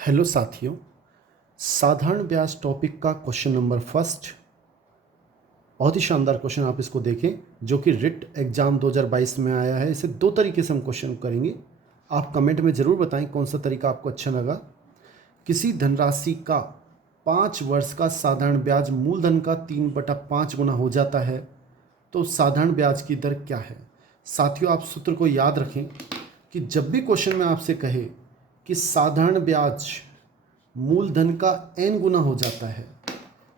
Hello साथियों, साधारण ब्याज टॉपिक का क्वेश्चन नंबर फर्स्ट। बहुत ही शानदार क्वेश्चन, आप इसको देखें, जो कि रिट एग्ज़ाम 2022 में आया है। इसे दो तरीके से हम क्वेश्चन करेंगे। आप कमेंट में ज़रूर बताएं कौन सा तरीका आपको अच्छा लगा। किसी धनराशि का 5 वर्ष का साधारण ब्याज मूलधन का 3/5 गुना हो जाता है, तो साधारण ब्याज की दर क्या है। साथियों, आप सूत्र को याद रखें कि जब भी क्वेश्चन में आपसे कहे कि साधारण ब्याज मूलधन का n गुना हो जाता है,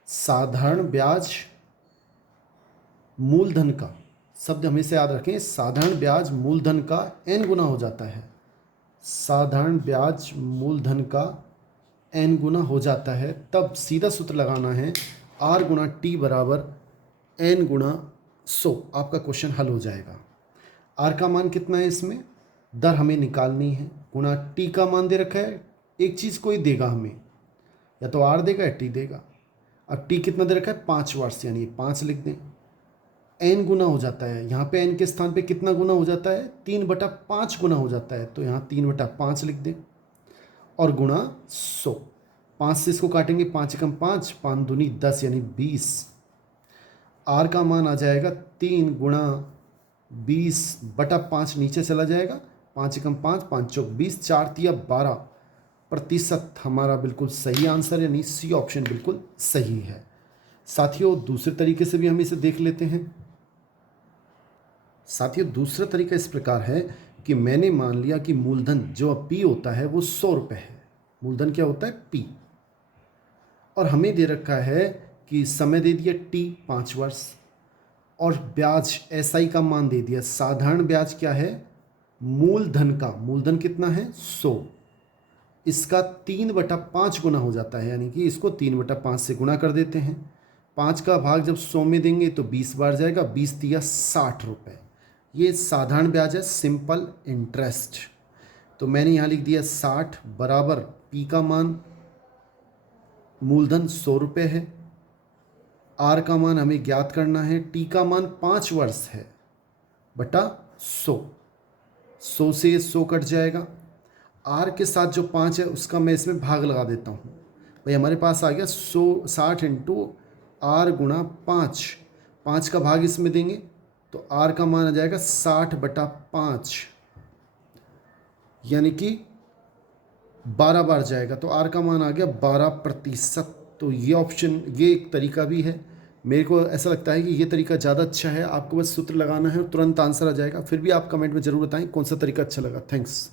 साधारण ब्याज मूलधन का शब्द हमेशा याद रखें, साधारण ब्याज मूलधन का n गुना हो जाता है, साधारण ब्याज मूलधन का n गुना हो जाता है, तब सीधा सूत्र लगाना है r गुना t बराबर n गुना 100। आपका क्वेश्चन हल हो जाएगा। r का मान कितना है, इसमें दर हमें निकालनी है, गुणा t का मान दे रखा है। एक चीज़ कोई देगा हमें, या तो r देगा या t देगा। अब t कितना दे रखा है, 5 वर्ष, यानी 5 लिख दें। n गुना हो जाता है, यहाँ पे n के स्थान पे कितना गुना हो जाता है, 3/5 गुना हो जाता है, तो यहाँ 3/5 लिख दें और गुणा 100। 5 से इसको काटेंगे, 5 एकम 5, 5 दूनी 10 यानी 20। r का मान आ जाएगा 3 गुणा 20/5, नीचे चला जाएगा, 5 एकम 5, 5 चौक 20, 4 तिया 12%। हमारा बिल्कुल सही आंसर, यानी सी ऑप्शन बिल्कुल सही है। साथियों, दूसरे तरीके से भी हम इसे देख लेते हैं। साथियों, दूसरा तरीका इस प्रकार है कि मैंने मान लिया कि मूलधन जो अब पी होता है वो 100 रुपये है। मूलधन क्या होता है, पी, और हमें दे रखा है कि समय दे दिया टी 5 वर्ष, और ब्याज एसआई का मान दे दिया। साधारण ब्याज क्या है, मूलधन का, मूलधन कितना है 100, इसका 3/5 गुना हो जाता है, यानी कि इसको 3/5 से गुना कर देते हैं। 5 का भाग जब 100 में देंगे तो 20 बार जाएगा, 20 तिया 60 रुपये। ये साधारण ब्याज है, सिंपल इंटरेस्ट। तो मैंने यहाँ लिख दिया 60 बराबर पी का मान, मूलधन 100 रुपये है, आर का मान हमें ज्ञात करना है, टी का मान 5 वर्ष है, बटा 100। 100 से 100 कट जाएगा, आर के साथ जो 5 है उसका मैं इसमें भाग लगा देता हूँ। भाई हमारे पास आ गया 60 इंटू आर गुणा 5। 5 का भाग इसमें देंगे तो आर का मान आ जाएगा 60/5, यानी कि 12 बार जाएगा, तो आर का मान आ गया 12%। तो ये ऑप्शन, ये एक तरीका भी है। मेरे को ऐसा लगता है कि ये तरीका ज़्यादा अच्छा है। आपको बस सूत्र लगाना है और तुरंत आंसर आ जाएगा। फिर भी आप कमेंट में ज़रूर बताएं कौन सा तरीका अच्छा लगा। थैंक्स।